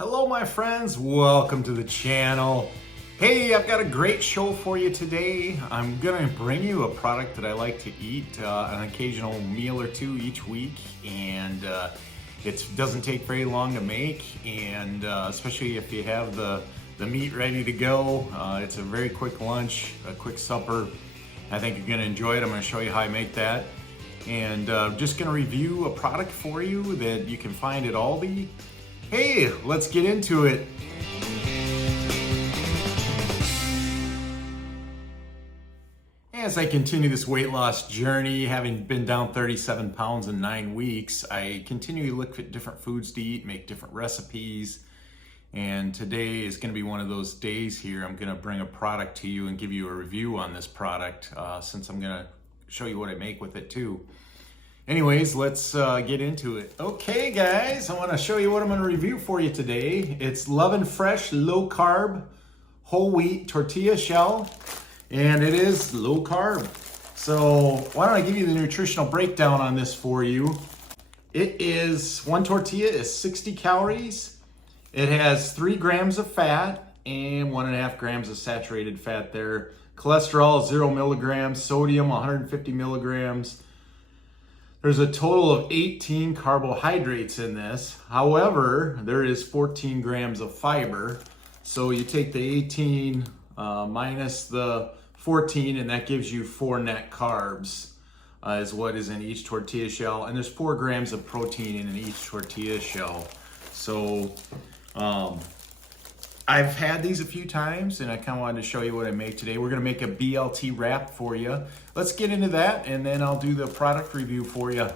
Hello my friends, welcome to the channel. Hey, I've got a great show for you today. I'm gonna bring you a product that I like to eat an occasional meal or two each week, and it doesn't take very long to make, and especially if you have the meat ready to go. It's a very quick lunch, a quick supper. I think you're gonna enjoy it. I'm gonna show you how I make that. And just gonna review a product for you that you can find at Aldi. Hey, let's get into it. As I continue this weight loss journey, having been down 37 pounds in 9 weeks, I continue to look at different foods to eat, make different recipes. And today is gonna be one of those days here. I'm gonna bring a product to you and give you a review on this product, since I'm gonna show you what I make with it too. Anyways, let's get into it. Okay guys, I wanna show you what I'm gonna review for you today. It's Love and Fresh low carb whole wheat tortilla shell, and it is low carb. So why don't I give you the nutritional breakdown on this for you. One tortilla is 60 calories. It has 3 grams of fat and 1.5 grams of saturated fat there. Cholesterol, 0 milligrams, sodium, 150 milligrams. There's a total of 18 carbohydrates in this. However, there is 14 grams of fiber. So you take the 18 minus the 14, and that gives you 4 net carbs is what is in each tortilla shell. And there's 4 grams of protein in each tortilla shell. So I've had these a few times, and I kind of wanted to show you what I make today. We're gonna make a BLT wrap for you. Let's get into that, and then I'll do the product review for you.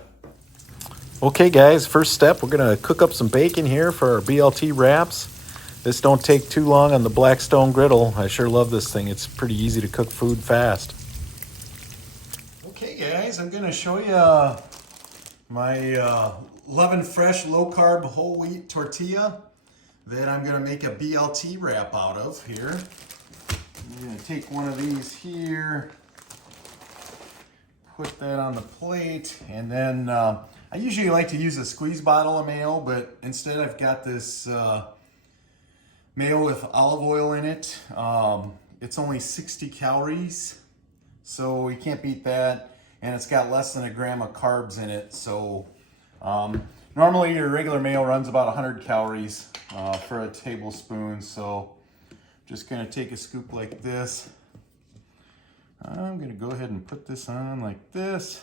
Okay guys, first step, we're gonna cook up some bacon here for our BLT wraps. This don't take too long on the Blackstone griddle. I sure love this thing. It's pretty easy to cook food fast. Okay guys, I'm gonna show you my Love and Fresh low carb whole wheat tortilla that I'm gonna make a BLT wrap out of here. I'm gonna take one of these here, put that on the plate, and then I usually like to use a squeeze bottle of mayo, but instead I've got this mayo with olive oil in it. It's only 60 calories, so you can't beat that, and it's got less than 1 gram of carbs in it. So normally your regular mayo runs about 100 calories for a tablespoon, so just gonna take a scoop like this. I'm gonna go ahead and put this on like this.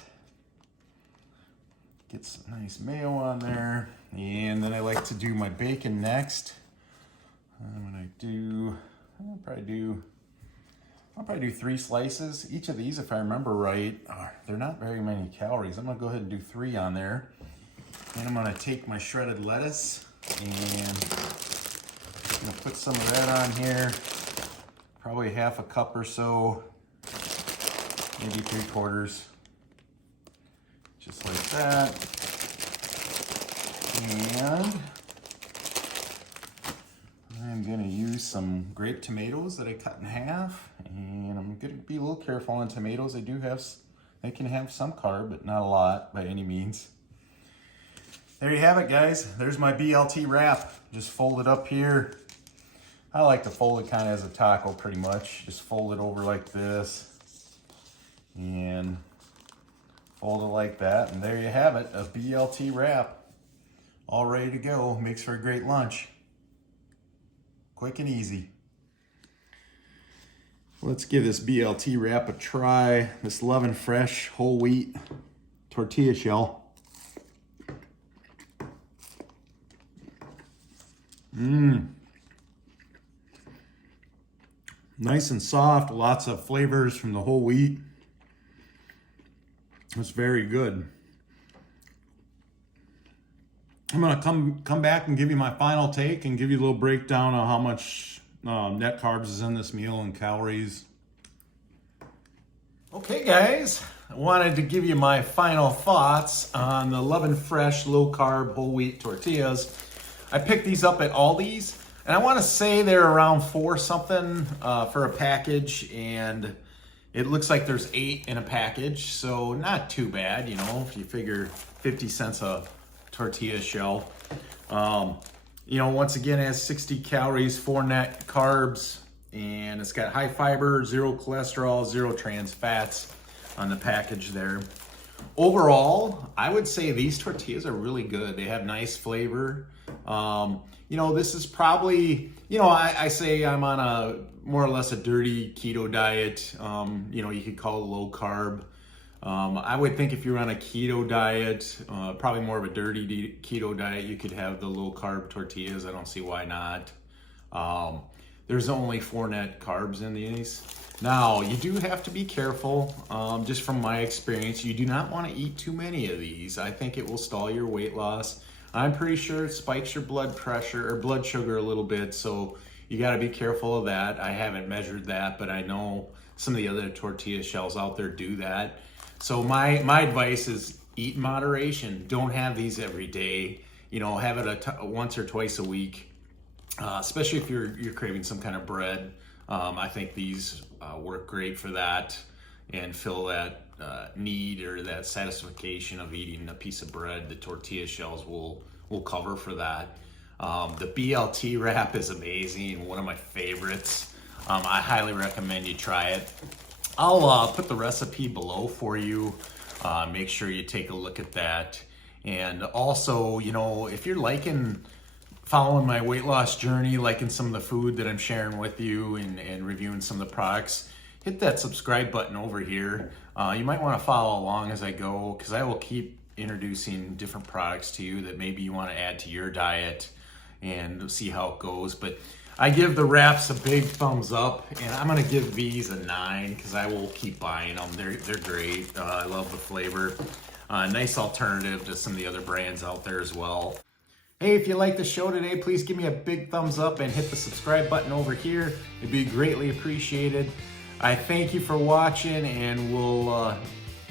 Get some nice mayo on there, and then I like to do my bacon next. I'll probably do 3 slices. Each of these, if I remember right, they're not very many calories. I'm gonna go ahead and do 3 on there. And I'm gonna take my shredded lettuce and I'm gonna put some of that on here. Probably 1/2 cup or so, maybe 3/4. Just like that. And I'm gonna use some grape tomatoes that I cut in half. And I'm gonna be a little careful on tomatoes. They can have some carb, but not a lot by any means. There you have it, guys. There's my BLT wrap. Just fold it up here. I like to fold it kind of as a taco pretty much. Just fold it over like this and fold it like that. And there you have it, a BLT wrap. All ready to go. Makes for a great lunch. Quick and easy. Let's give this BLT wrap a try. This Love and Fresh whole wheat tortilla shell. Nice and soft, lots of flavors from the whole wheat. It's very good. I'm gonna come back and give you my final take and give you a little breakdown of how much net carbs is in this meal and calories. Okay guys, I wanted to give you my final thoughts on the Love and Fresh low carb whole wheat tortillas. I picked these up at Aldi's, and I want to say they're around 4 something for a package, and it looks like there's 8 in a package, so not too bad, you know, if you figure 50 cents a tortilla shell. You know, once again, it has 60 calories, 4 net carbs, and it's got high fiber, 0 cholesterol, 0 trans fats on the package there. Overall, I would say these tortillas are really good. They have nice flavor. You know, this is probably, you know, I say I'm on a more or less a dirty keto diet. You know, you could call it low carb. I would think if you're on a keto diet, probably more of a dirty keto diet, you could have the low carb tortillas. I don't see why not. There's only 4 net carbs in these. Now, you do have to be careful. Just from my experience, you do not want to eat too many of these. I think it will stall your weight loss. I'm pretty sure it spikes your blood pressure or blood sugar a little bit, so you got to be careful of that. I haven't measured that, but I know some of the other tortilla shells out there do that. So my advice is eat in moderation. Don't have these every day. You know, have it once or twice a week, especially if you're craving some kind of bread. I think these work great for that and fill that need or that satisfaction of eating a piece of bread. The tortilla shells will cover for that. The BLT wrap is amazing, one of my favorites. I highly recommend you try it. I'll put the recipe below for you. Make sure you take a look at that. And also, you know, if you're following my weight loss journey, liking some of the food that I'm sharing with you and reviewing some of the products, hit that subscribe button over here. You might want to follow along as I go, because I will keep introducing different products to you that maybe you want to add to your diet and see how it goes. But I give the wraps a big thumbs up, and I'm going to give these a 9 because I will keep buying them. They're great. I love the flavor. Nice alternative to some of the other brands out there as well. Hey, if you like the show today, please give me a big thumbs up and hit the subscribe button over here. It'd be greatly appreciated. I thank you for watching, and we'll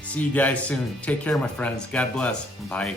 see you guys soon. Take care, my friends. God bless. Bye.